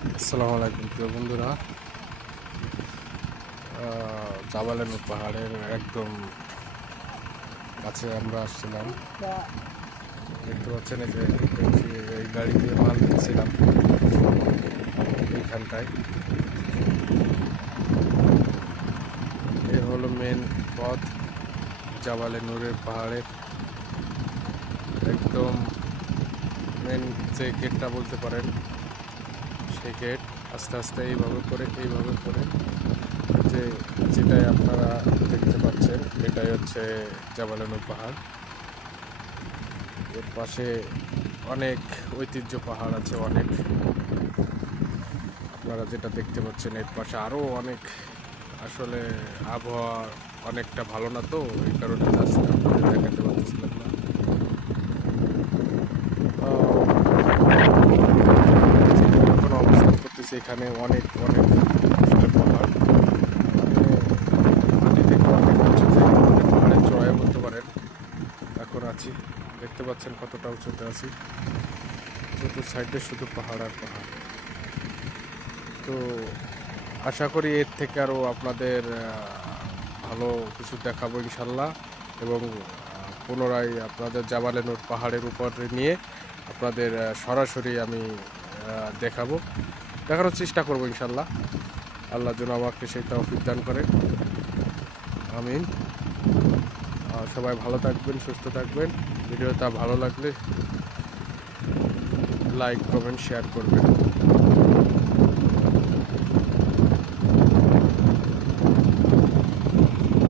আসসালামু আলাইকুম প্রিয় বন্ধুরা। জাবালে নূর পাহাড়ের একদম কাছে আমরা আসছিলাম। দেখতে পাচ্ছেন এই যে এই গাড়ি দিয়ে মাল দিচ্ছিলাম এইখানটায়। এ হলো মেন পথ জাবালে নূরের পাহাড়ের একদম মেন যে গেটটা বলতে পারেন, সেই গেট আস্তে আস্তে এইভাবে করে যে যেটাই আপনারা দেখতে পাচ্ছেন এটাই হচ্ছে জাবালে নূর পাহাড়। এর পাশে অনেক ঐতিহ্য পাহাড় আছে, অনেক আপনারা যেটা দেখতে পাচ্ছেন এর পাশে আরও অনেক। আসলে আবহাওয়া অনেকটা ভালো না, তো এই কারণে জাস্ট আপনাদের দেখাতে পারতেছিলাম না। এখন অবস্থান করতেছি এখানে অনেক অনেক আসলে পাহাড়, মাটি থেকে অনেক উঁচুতে, মানে পাহাড়ের চড়াই বলতে পারেন। এখন আছি, দেখতে পাচ্ছেন কতটা উঁচুতে আছি, চতুর সাইডে শুধু পাহাড় আর পাহাড়। তো আশা করি এর থেকে আরও আপনাদের ভালো কিছু দেখাবো ইনশাল্লাহ, এবং পুনরায় আপনাদের জাবালে নূর পাহাড়ের উপরে নিয়ে আপনাদের সরাসরি আমি দেখানোর চেষ্টা করব ইনশাল্লাহ। আল্লাহ যেন আমাকে সেই তৌফিক দান করেন, আমিন। সবাই ভালো থাকবেন, সুস্থ থাকবেন। ভিডিওটা ভালো লাগলে লাইক, কমেন্ট, শেয়ার করবেন।